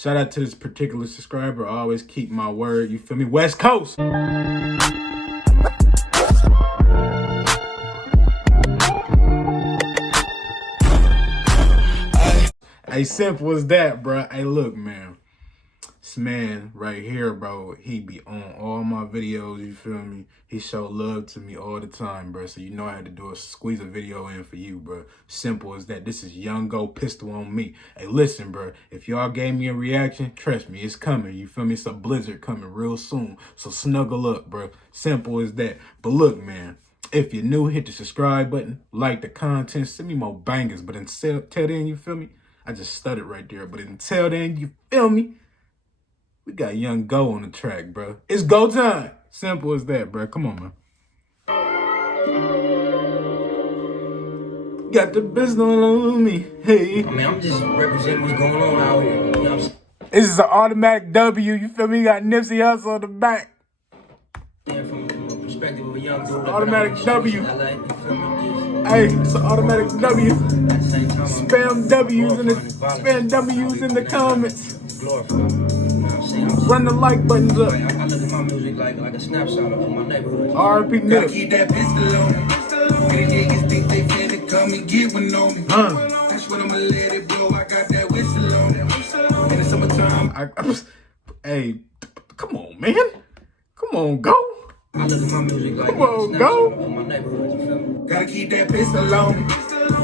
Shout out to this particular subscriber. I always keep my word. You feel me? West Coast. Hey, simple as that, bro. Hey, look, man. This man right here, bro, he be on all my videos, you feel me? He show love to me all the time, bro. So you know I had to squeeze a video in for you, bro. Simple as that. This is Young Go Pistol on me. Hey, listen, bro. If y'all gave me a reaction, trust me, it's coming. You feel me? It's a blizzard coming real soon. So snuggle up, bro. Simple as that. But look, man. If you're new, hit the subscribe button, like the content, send me more bangers. But until then, you feel me? I just stuttered right there. But until then, you feel me? We got Young Go on the track, bro. It's go time. Simple as that, bro. Come on, man. Got the pistol on me. Hey. I mean, I'm just representing what's going on out here. You know what I'm saying? This is an automatic W. You feel me? Got Nipsey Hussle on the back. Yeah, from a perspective of a young dude. Automatic W. LA, you feel me? Hey, it's an automatic W. At the same time, Spam W's in the comments. Run the like buttons up. I look at my music like a snapshot of my neighborhood. R.I.P. Nip. Keep that pistol on me. Any niggas think they finna come and get one on me. That's what I'ma let it blow. I got that whistle on me. In the summertime. Hey, come on, man. Come on, go. I look at my music like Come on, go. of my neighborhood. You feel me? Gotta keep that pistol on me.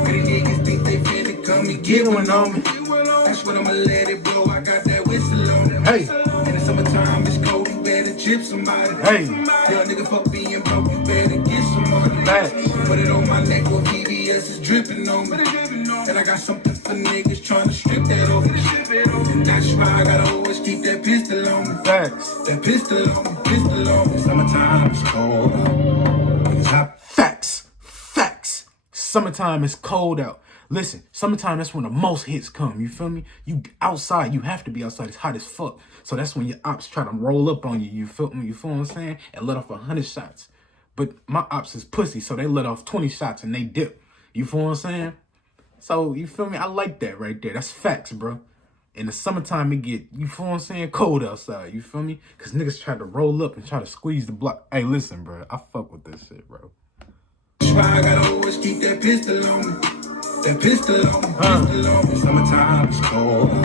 Any niggas think they finna come and get one on me. That's what I'ma let it blow. I got that whistle on me. Hey. In the summertime, it's cold. You better chip somebody. Hey. Young nigga fuck being broke. You better get some money. Facts. Put it on my neck with VVS is dripping on me. And I got something for niggas trying to strip that off me. And that's why I gotta always keep that pistol on me. Facts. That pistol on me, pistol on me. Summertime is cold out. It's hot. Facts. Facts. Summertime is cold out. Listen, summertime, that's when the most hits come. You feel me? You outside, you have to be outside. It's hot as fuck. So that's when your ops try to roll up on you. You feel me? You feel what I'm saying? And let off 100 shots. But my ops is pussy, so they let off 20 shots and they dip. You feel what I'm saying? So, you feel me? I like that right there. That's facts, bro. In the summertime, it get, you feel what I'm saying, cold outside. You feel me? Because niggas try to roll up and try to squeeze the block. Hey, listen, bro. I fuck with this shit, bro. That's why I gotta always keep that pistol on me. That pistol on me, pistol on me. Summertime is cold out.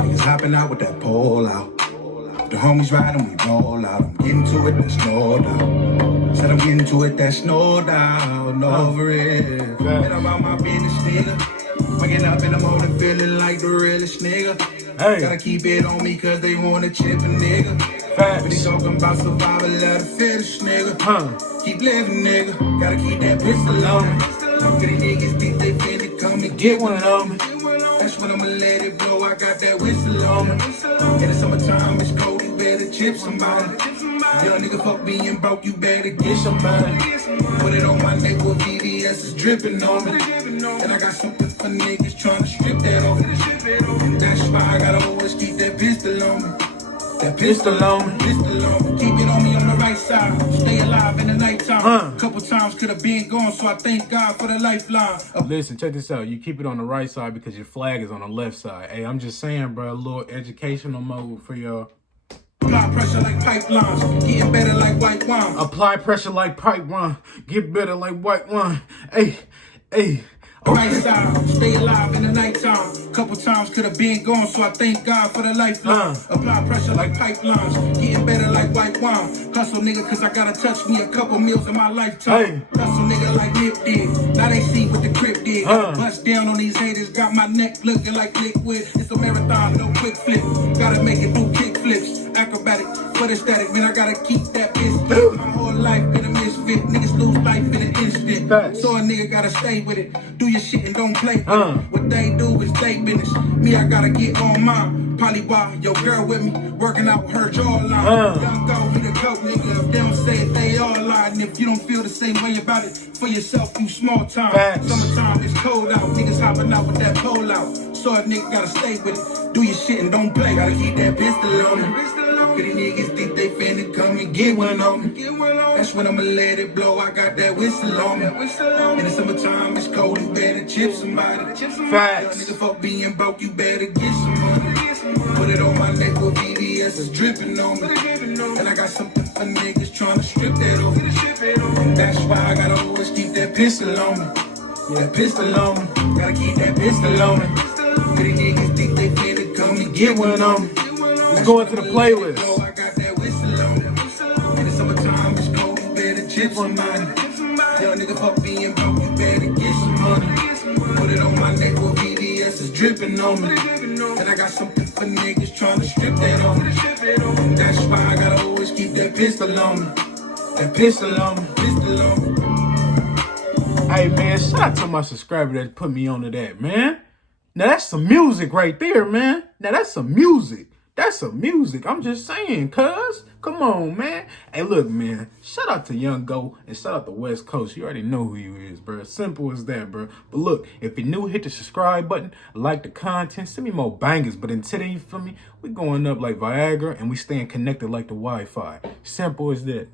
Niggas hopping out with that pole out. The homies riding, we roll out. I'm getting to it, that's no doubt. Said I'm getting to it, that's no doubt. No over it. Been about my business, nigga. Waking up in the morning feeling like the realest nigga. Hey. Gotta keep it on me cause they wanna chip a nigga. Facts. But they talking about survival of the fetish, nigga. Keep living, nigga. Gotta keep that pistol on me. Cause these niggas think they finna come and get one on me. That's when I'ma let it blow. I got that whistle on me. In the summertime, it's cold. You better chip somebody. Young nigga fuck being broke. You better get somebody. Put it on my neck with VVS is dripping on me. And I got something for niggas trying to strip that off me. And that's why I gotta always keep that pistol on me. That pistol on me, pistol on me. Keep it on me on the right side. Stay alive in the nighttime. Couple times could have been gone, so I thank God for the lifeline. Listen, check this out. You keep it on the right side because your flag is on the left side. Hey, I'm just saying, bro, a little educational mode for y'all. Apply pressure like pipelines, getting better like white wine. Apply pressure like pipe wine, get better like white wine. Hey, hey. Right side, stay alive in the nighttime. Couple times could have been gone, so I thank God for the lifeline. Apply pressure like pipelines, getting better like white wine. Hustle nigga, cause I gotta touch me a couple meals in my lifetime. Hey. Hustle nigga like Nip did. Now they see what the Crip did. Bust down on these haters, got my neck looking like liquid. It's a marathon, no quick flip. Gotta make it do kick flips. Acrobatic for the static, man, I gotta keep that pistol. My whole life been a misfit. Niggas lose life in an instant. So a nigga gotta stay with it. Do your shit and don't play with it. What they do is they business. Me, I gotta get on mine. Probably why your girl with me, working out her jawline. Young go with a coat, nigga. If they don't say it, they all lie. And if you don't feel the same way about it, for yourself, you small time. Facts. Summertime, it's cold out. Niggas hopping out with that pole out. So a nigga gotta stay with it. Do your shit and don't play. Gotta keep that pistol on me. Cause these niggas think they finna come and get one on me. That's when I'ma let it blow. I got that whistle on me. In the summertime, it's cold. You better chip somebody. Facts. Nigga fuck being broke. You better get some money. Put VVS is dripping on me. And I got something for niggas trying to strip that off. That's why I gotta always keep that pistol on me. That pistol on me. Gotta keep that pistol on me. Pretty niggas think they finna come and get one on me. Let's go into the playlist. I got that whistle on me. In the summertime, it's cold, you better chip some money. Young nigga fuck being broke, you better get some money. Put it on my neck where VVS is dripping on me. And I got something for niggas trying to strip that on me. That's why I gotta always keep that pistol on me. That pistol on me, pistol on me. Hey, man, shout out to my subscriber that put me onto that, man. Now, that's some music right there, man. Now, that's some music. That's some music. I'm just saying, cuz. Come on, man. Hey, look, man. Shout out to Young Go and shout out to West Coast. You already know who you is, bro. Simple as that, bro. But look, if you're new, hit the subscribe button. Like the content. Send me more bangers. But until then, you feel me? We going up like Viagra and we staying connected like the Wi-Fi. Simple as that.